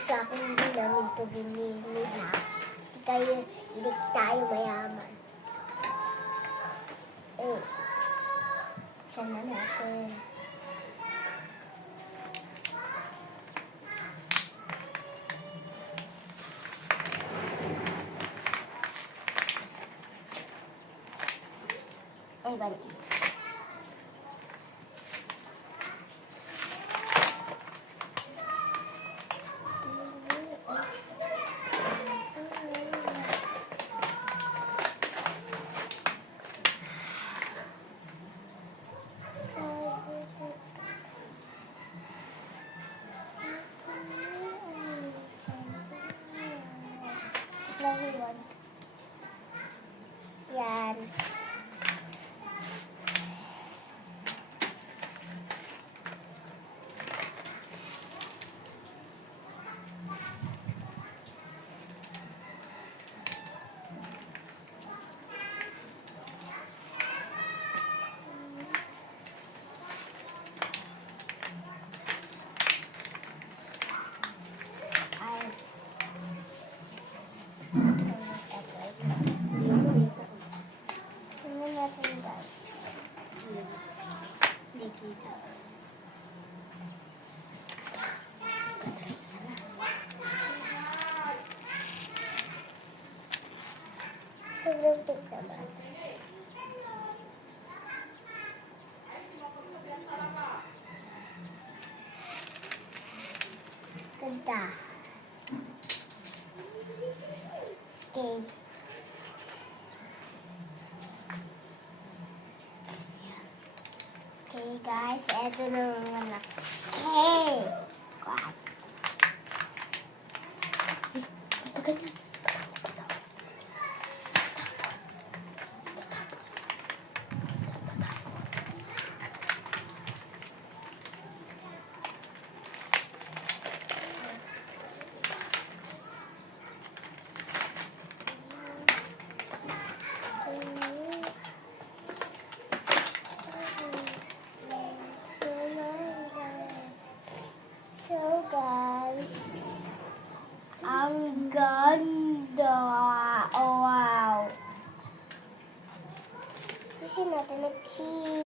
sa akin, hindi namin ito binili na. Hindi tayo mayaman. Eh, sana natin. Ay, balik. Yan. Tingnan natin guys. Hindi kita. Sobrang pink naman. Ganda. Okay. Okay guys, eto na mga anak. Hey! God. Ganyan. So guys, ang ganda. Oh wow. Gusto natin nag-cheese.